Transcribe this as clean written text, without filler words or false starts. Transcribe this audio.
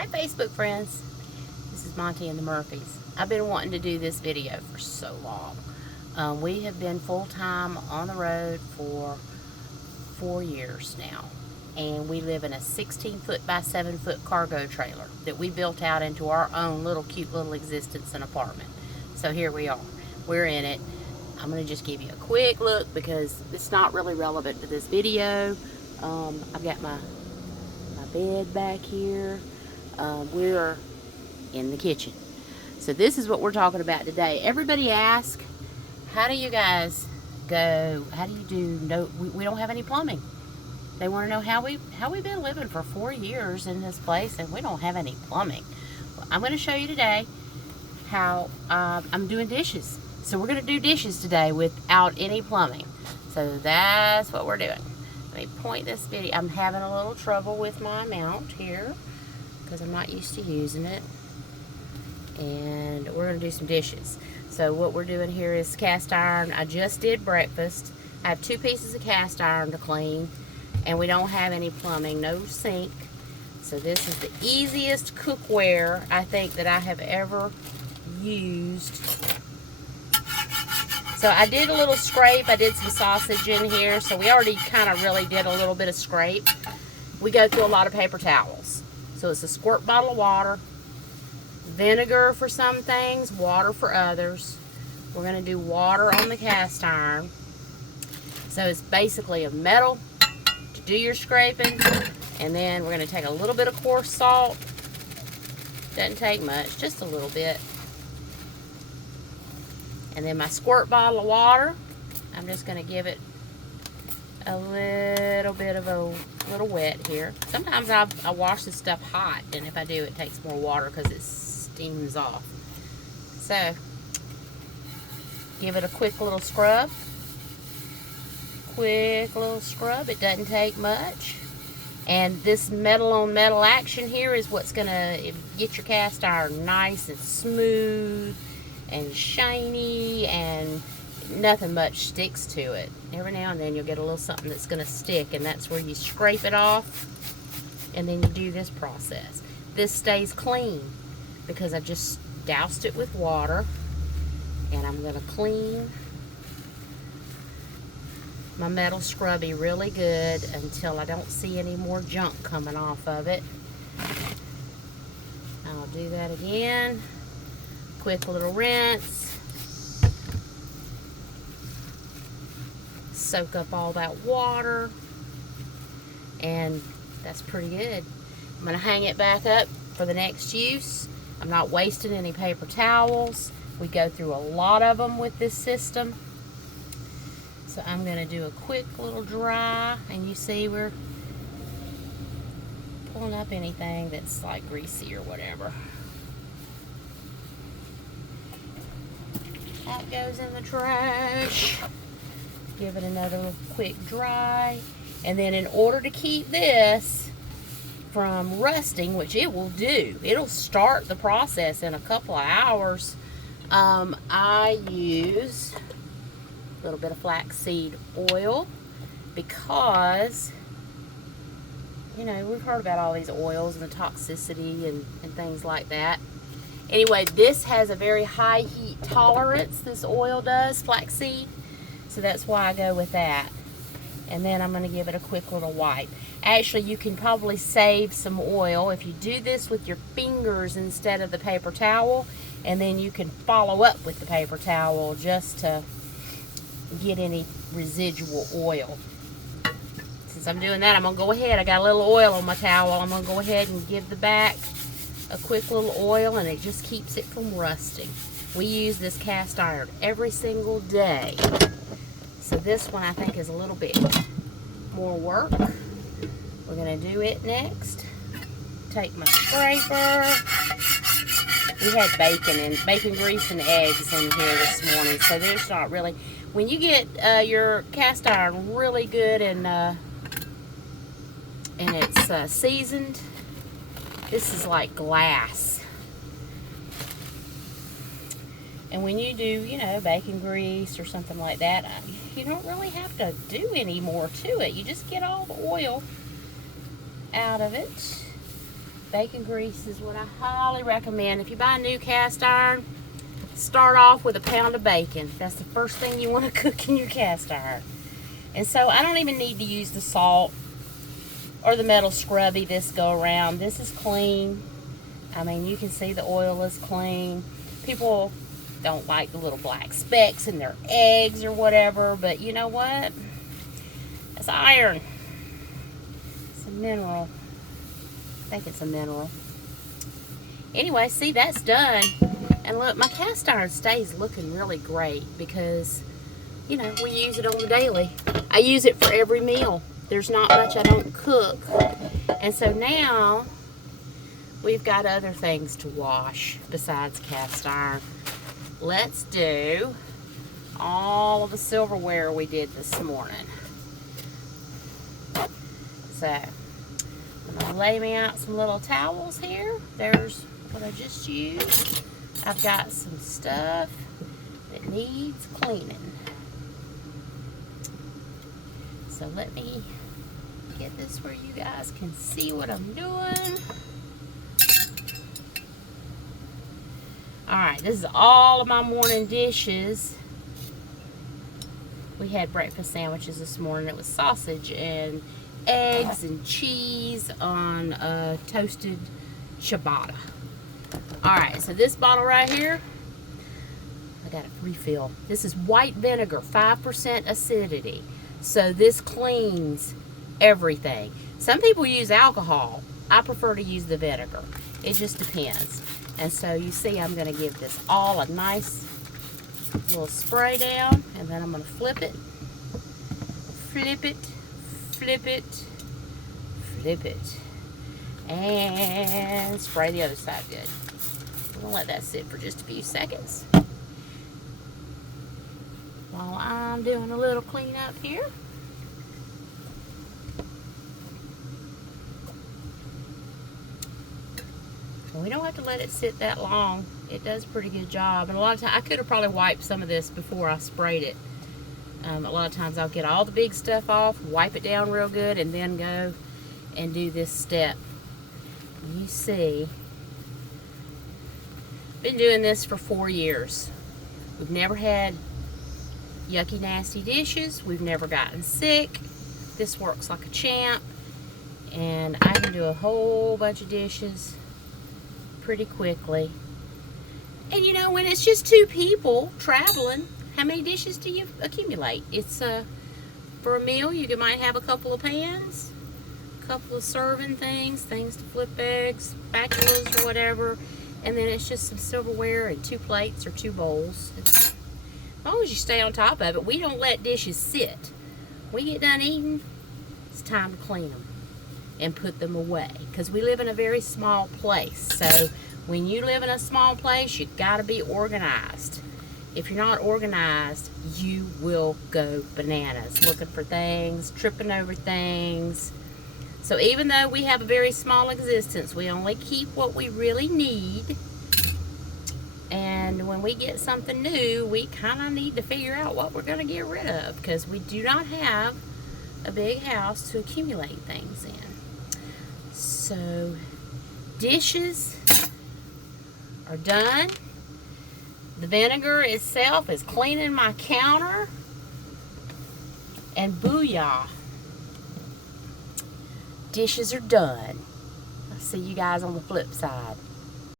Hi Facebook friends, this is Monty and the Murphys. I've been wanting to do this video for so long. We have been full-time on the road for 4 years now, and we live in a 16-foot by 7-foot cargo trailer that we built out into our own little cute little existence and apartment. So here we are. We're in it. I'm going to just give you a quick look because it's not really relevant to this video. I've got my bed back here. We're in the kitchen. So this is what we're talking about today. Everybody asks, how do you guys go? How do you do? We don't have any plumbing. They want to know how we've been living for 4 years in this place and we don't have any plumbing. Well, I'm going to show you today how I'm doing dishes. So we're going to do dishes today without any plumbing. So that's what we're doing. Let me point this video. I'm having a little trouble with my mount here because I'm not used to using it. And we're going to do some dishes. So what we're doing here is cast iron. I just did breakfast. I have 2 pieces of cast iron to clean. And we don't have any plumbing, no sink. So this is the easiest cookware I think that I have ever used. So I did a little scrape. I did some sausage in here. So we already kind of really did a little bit of scrape. We go through a lot of paper towels. So it's a squirt bottle of water, vinegar for some things, water for others. We're going to do water on the cast iron. So it's basically a metal to do your scraping. And then we're going to take a little bit of coarse salt. Doesn't take much, just a little bit. And then my squirt bottle of water, I'm just going to give it a little bit of a little wet here. Sometimes I wash this stuff hot, and if I do, it takes more water because it steams off. So, give it a quick little scrub. Quick little scrub. It doesn't take much. And this metal on metal action here is what's going to get your cast iron nice and smooth and shiny, and nothing much sticks to it. Every now and then you'll get a little something that's going to stick, and that's where you scrape it off, and then you do this process. This stays clean because I just doused it with water, and I'm going to clean my metal scrubby really good until I don't see any more junk coming off of it. I'll do that again. Quick little rinse. Soak up all that water. And that's pretty good. I'm going to hang it back up for the next use. I'm not wasting any paper towels. We go through a lot of them with this system. So I'm going to do a quick little dry. And you see we're pulling up anything that's like greasy or whatever. That goes in the trash. Give it another quick dry. And then in order to keep this from rusting, which it will do, it'll start the process in a couple of hours, I use a little bit of flaxseed oil because, you know, we've heard about all these oils and the toxicity and things like that. Anyway, this has a very high heat tolerance, this oil does, flaxseed. So that's why I go with that. And then I'm going to give it a quick little wipe. Actually, you can probably save some oil if you do this with your fingers instead of the paper towel. And then you can follow up with the paper towel just to get any residual oil. Since I'm doing that, I'm going to go ahead. I got a little oil on my towel. I'm going to go ahead and give the back a quick little oil, and it just keeps it from rusting. We use this cast iron every single day. So this one I think is a little bit more work. We're going to do it next. Take my scraper. We had bacon grease and eggs in here this morning, so there's not really. When you get your cast iron really good and it's seasoned, this is like glass. And when you do, you know, bacon grease or something like that, you don't really have to do any more to it. You just get all the oil out of it. Bacon grease is what I highly recommend. If you buy a new cast iron, start off with a pound of bacon. That's the first thing you want to cook in your cast iron. And so I don't even need to use the salt or the metal scrubby this go around. This is clean. I mean, you can see the oil is clean. People don't like the little black specks in their eggs or whatever, but you know what? It's iron. It's a mineral. I think it's a mineral. Anyway, see, that's done. And look, my cast iron stays looking really great because, you know, we use it on the daily. I use it for every meal. There's not much I don't cook. And so now we've got other things to wash besides cast iron. Let's do all of the silverware we did this morning. So I'm going to lay me out some little towels here. There's what I just used. I've got some stuff that needs cleaning. So let me get this where you guys can see what I'm doing. Alright, this is all of my morning dishes. We had breakfast sandwiches this morning. It was sausage and eggs and cheese on a toasted ciabatta. Alright, so this bottle right here, I got a refill. This is white vinegar, 5% acidity. So this cleans everything. Some people use alcohol. I prefer to use the vinegar. It just depends. And so you see I'm going to give this all a nice little spray down. And then I'm going to flip it. Flip it. Flip it. Flip it. And spray the other side good. I'm going to let that sit for just a few seconds. While I'm doing a little cleanup here. We don't have to let it sit that long. It does a pretty good job. And a lot of times, I could have probably wiped some of this before I sprayed it. A lot of times I'll get all the big stuff off, wipe it down real good, and then go and do this step. You see, been doing this for 4 years. We've never had yucky, nasty dishes. We've never gotten sick. This works like a champ. And I can do a whole bunch of dishes pretty quickly. And you know, when it's just 2 people traveling, how many dishes do you accumulate? It's for a meal, you might have a couple of pans, a couple of serving things to flip eggs, spatulas or whatever, and then it's just some silverware and 2 plates or 2 bowls. As long as you stay on top of it, we don't let dishes sit. We get done eating, it's time to clean them and put them away, because we live in a very small place. So when you live in a small place, you got to be organized. If you're not organized, you will go bananas looking for things, tripping over things. So even though we have a very small existence, we only keep what we really need. And when we get something new, we kind of need to figure out what we're going to get rid of, because we do not have a big house to accumulate things in. So dishes are done. The vinegar itself is cleaning my counter. And booyah, dishes are done. I'll see you guys on the flip side.